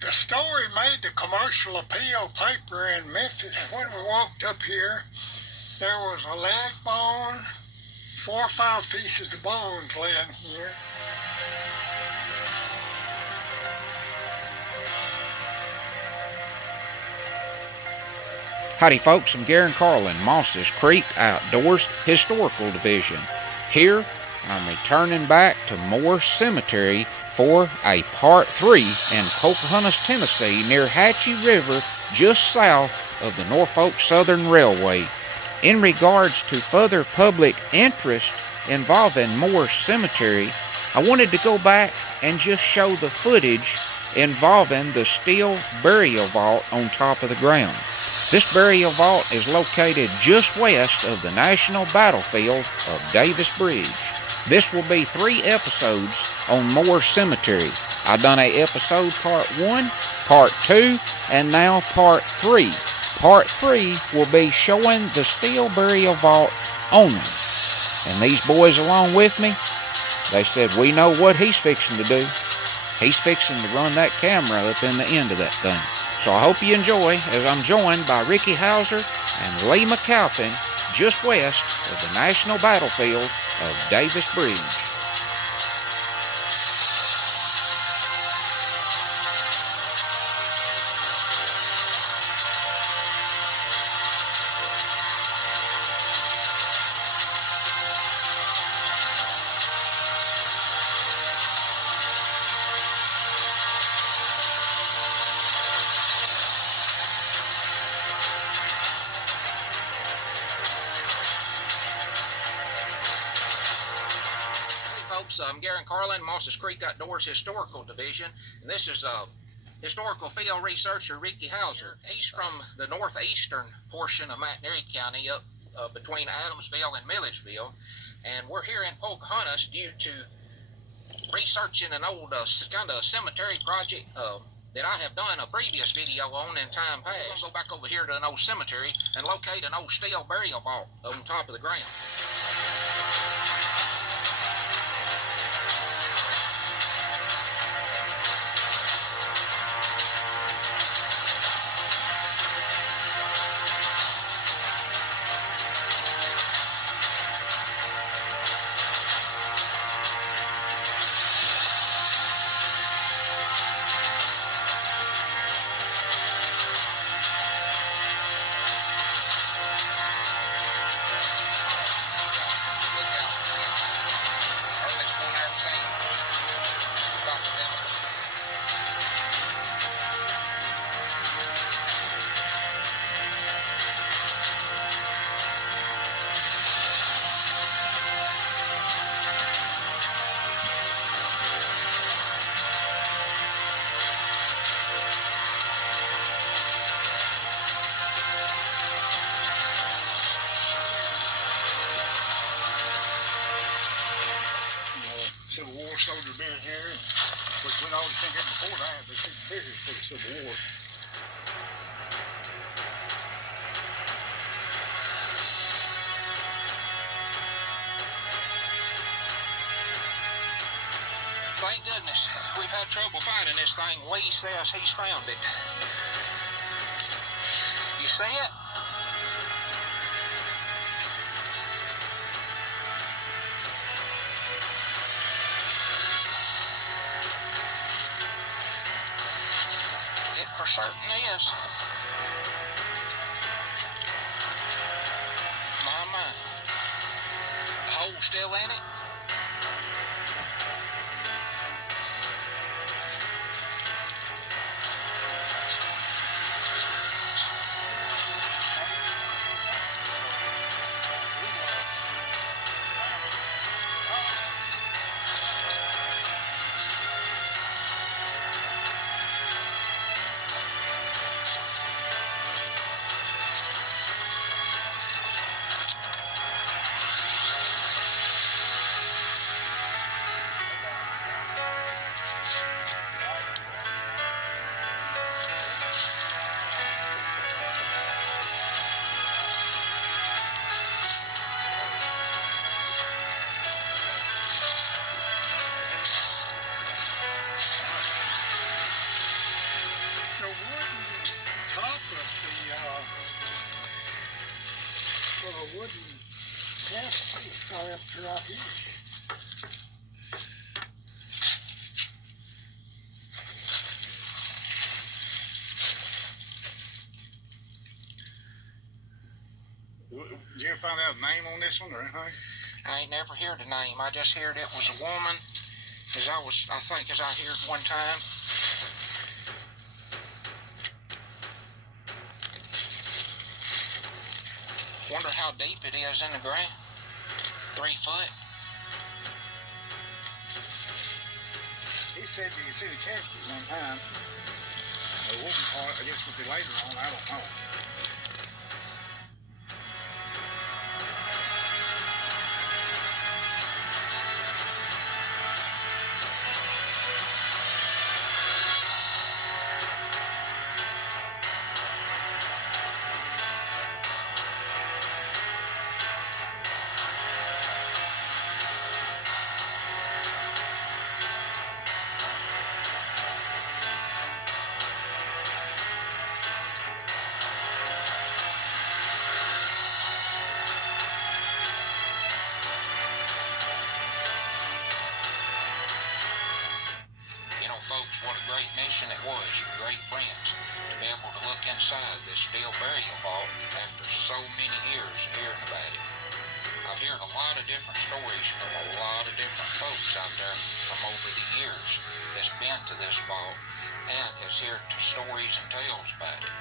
The story made the commercial appeal paper in Memphis. When we walked up here, there was a leg bone, 4 or 5 pieces of bones laying here. Howdy folks, I'm Garen Carlin, Mosses Creek Outdoors Historical Division. Here, I'm returning back to Moore Cemetery for a Part 3 in Pocahontas, Tennessee, near Hatchie River, just south of the Norfolk Southern Railway. In regards to further public interest involving Moore Cemetery, I wanted to go back and just show the footage involving the steel burial vault on top of the ground. This burial vault is located just west of the National Battlefield of Davis Bridge. This will be 3 episodes on Moore Cemetery. I've done a episode part 1, part 2, and now part 3. Part 3 will be showing the steel burial vault only. And these boys along with me, they said, we know what he's fixing to do. He's fixing to run that camera up in the end of that thing. So I hope you enjoy, as I'm joined by Ricky Hauser and Lee McAlpin, just west of the National Battlefield of Davis Bridge. Folks, I'm Garen Carlin, Mosses Creek Outdoors Historical Division, and this is historical field researcher Ricky Hauser. He's from the northeastern portion of McNairy County, up between Adamsville and Milledgeville, and we're here in Pocahontas due to researching an old kind of cemetery project that I have done a previous video on in time past. I'm going to go back over here to an old cemetery and locate an old steel burial vault on top of the ground. Civil War soldier been here, but when I was thinking before that, they took pictures for the Civil War. Thank goodness. We've had trouble finding this thing. Lee says he's found it. You see it? It for certain is. My. The hole's still in it. wooden caskets up throughout here. Did you ever find out a name on this one or anything? I ain't never heard the name. I just heard it was a woman, as I heard one time. Wonder how deep it is in the ground. 3 foot. He said you could see the casket one time. The woman part, I guess, would be later on. I don't know. Folks, what a great mission it was with great friends to be able to look inside this steel burial vault after so many years of hearing about it. I've heard a lot of different stories from a lot of different folks out there from over the years that's been to this vault and has heard stories and tales about it.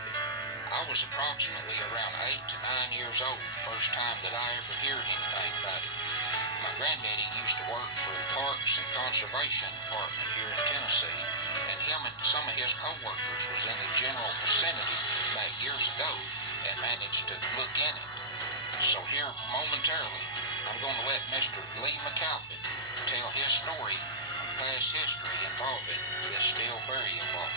I was approximately around 8 to 9 years old the first time that I ever heard anything about it. My granddaddy used to work for the Parks and Conservation Department here in Tennessee, and him and some of his co-workers was in the general vicinity back years ago and managed to look in it. So here, momentarily, I'm going to let Mr. Lee McAlpin tell his story of past history involving this steel burial vault.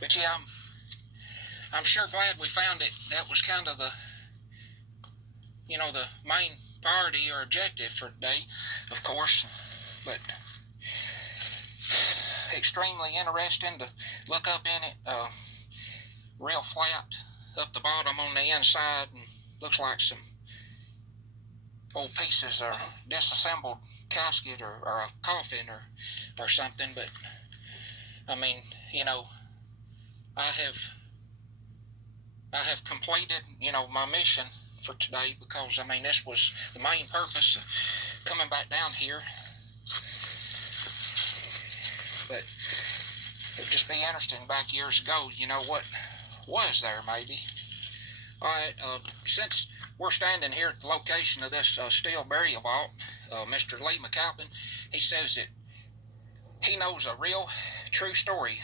But yeah, I'm sure glad we found it. That was kind of the main priority or objective for today, of course. But extremely interesting to look up in it. Real flat up the bottom on the inside, and looks like some old pieces or disassembled casket or a coffin or something. But I mean, I have completed, my mission for today, because I mean, this was the main purpose of coming back down here. But it'd just be interesting back years ago, what was there maybe. All right, since we're standing here at the location of this steel burial vault, Mr. Lee McAlpin, he says that he knows a real true story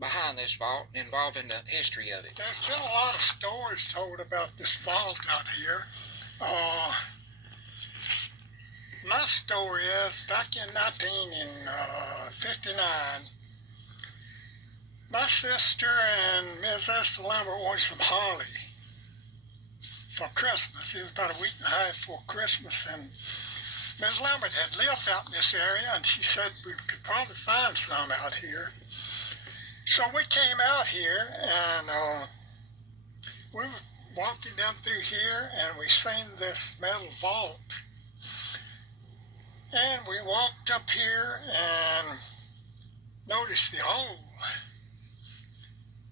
behind this vault involving the history of it. There's been a lot of stories told about this vault out here. My story is, back in 1959, my sister and Mrs. Lambert wanted some holly for Christmas. It was about a week and a half before Christmas, and Ms. Lambert had lived out in this area, and she said we could probably find some out here. So we came out here, and we were walking down through here, and we seen this metal vault. And we walked up here and noticed the hole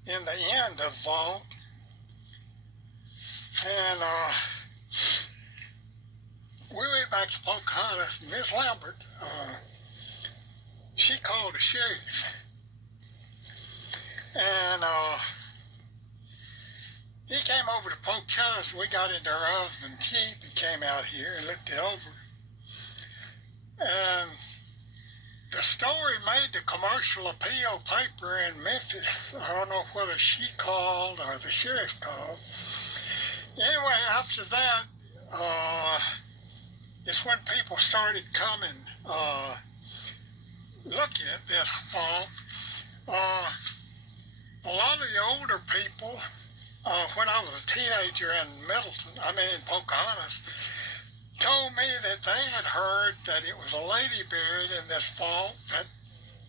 in the end of the vault. And we went back to Pocahontas, and Ms. Lambert, she called the sheriff. And he came over to Pocahontas, and we got into her husband's Jeep and came out here and looked it over. And the story made the commercial appeal paper in Memphis. I don't know whether she called or the sheriff called. Anyway, after that, it's when people started coming, looking at this vault. A lot of the older people, when I was a teenager in Pocahontas, told me that they had heard that it was a lady buried in this vault that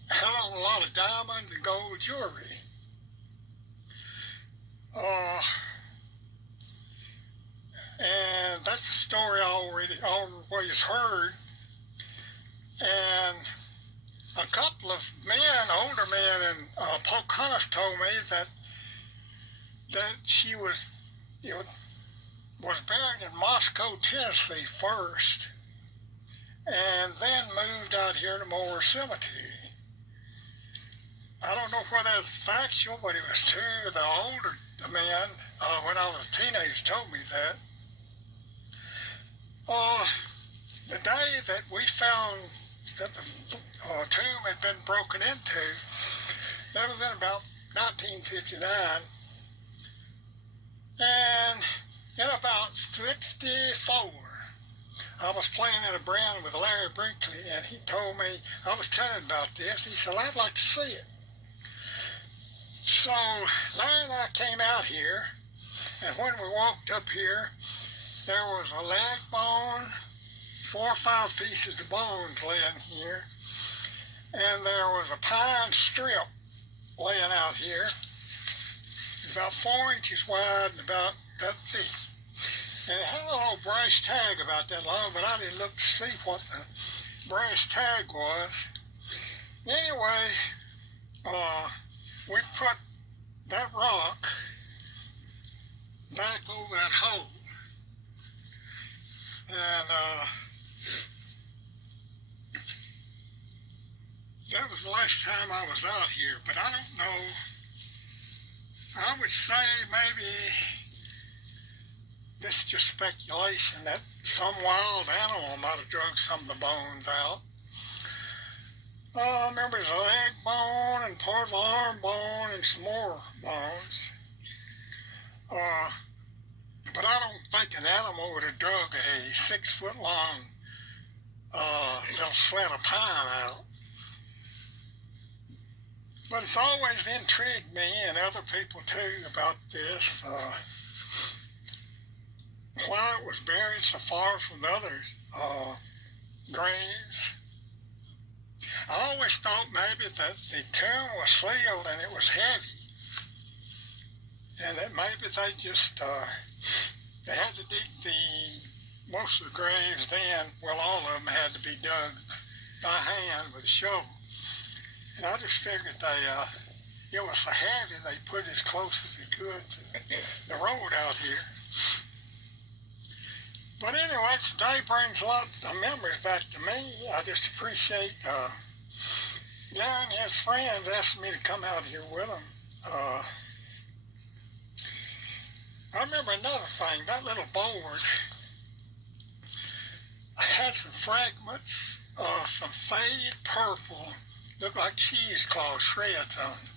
had on a lot of diamonds and gold jewelry. And that's a story I always heard. And a couple of men, older men in Pocahontas, told me that she was buried in Moscow, Tennessee first, and then moved out here to Moore Cemetery. I don't know whether that's factual, but it was two of the older men when I was a teenager told me that. The day that we found that the tomb had been broken into, that was in about 1959, and in about 64, I was playing in a brand with Larry Brinkley, and he told me, I was telling him about this, he said, I'd like to see it. So Larry and I came out here, and when we walked up here, there was a leg bone, 4 or 5 pieces of bones laying here, and there was a pine strip laying out here, about 4 inches wide and about that thick. And it had a little brass tag about that long, but I didn't look to see what the brass tag was. Anyway, we put that rock back over that hole. And that was the last time I was out here, but I don't know. I would say maybe this is just speculation that some wild animal might have drug some of the bones out. I remember there's a leg bone and part of the arm bone and some more bones. But I don't think an animal would have drug a 6-foot-long little slat of pine out. But it's always intrigued me and other people too about this, why it was buried so far from the other graves. I always thought maybe that the tomb was sealed and it was heavy, and that maybe they just they had to dig most of the graves then. Well, all of them had to be dug by hand with a shovel. And I just figured it was so heavy they put it as close as they could to the road out here. But anyway, today brings a lot of memories back to me. I just appreciate Glenn and his friends asking me to come out here with them. I remember another thing, that little board had some fragments of some faded purple, looked like cheesecloth shreds on it.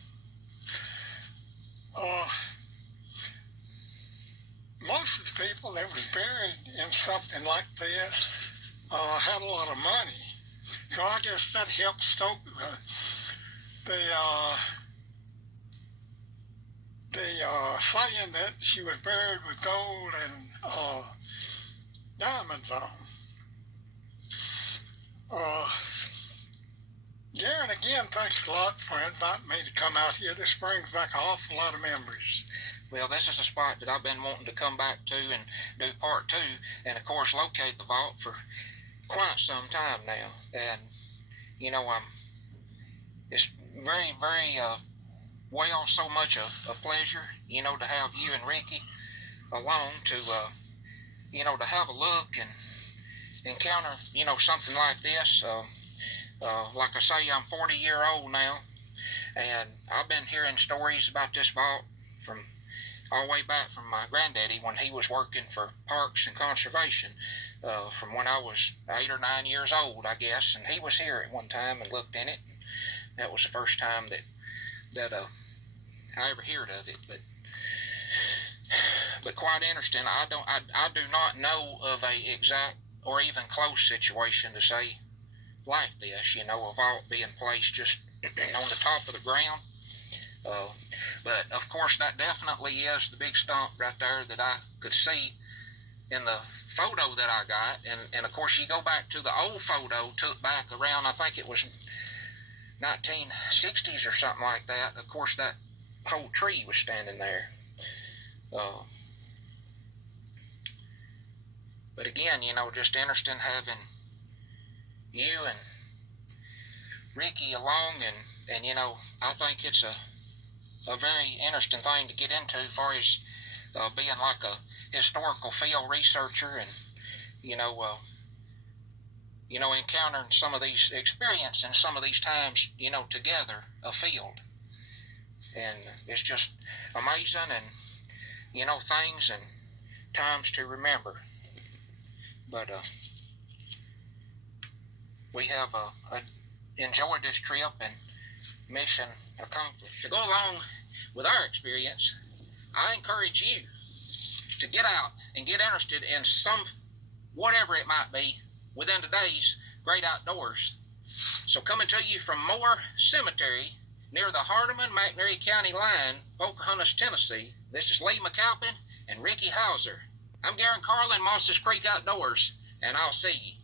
Most of the people that was buried in something like this had a lot of money. So I guess that helped stoke the saying that she was buried with gold and diamonds on. Darren, again, thanks a lot for inviting me to come out here. This brings back an awful lot of memories. Well, this is a spot that I've been wanting to come back to and do part 2, and of course locate the vault for quite some time now. And you know, it's very, very well, so much a pleasure, you know, to have you and Ricky along to you know, to have a look and encounter, you know, something like this. Like I say, I'm 40-year-old now, and I've been hearing stories about this vault from all the way back from my granddaddy when he was working for Parks and Conservation, from when I was 8 or 9 years old, I guess, and he was here at one time and looked in it. And that was the first time that I ever heard of it. But But quite interesting. I do not know of a exact or even close situation to say like this, a vault being placed just on the top of the ground. But of course, that definitely is the big stump right there that I could see in the photo that I got. And of course, you go back to the old photo, took back around, I think it was 1960s or something like that. Of course, that whole tree was standing there. But again, just interesting having you and Ricky along, and I think it's a very interesting thing to get into as far as being like a historical field researcher, and encountering some of these, experiencing some of these times, together a field. And it's just amazing, and things and times to remember. But we have enjoyed this trip and mission accomplished. To go along with our experience, I encourage you to get out and get interested in whatever it might be within today's great outdoors. So coming to you from Moore Cemetery near the Hardeman-McNairy County line, Pocahontas, Tennessee, this is Lee McAlpin and Ricky Hauser. I'm Garen Carlin, Mosses Creek Outdoors, and I'll see you.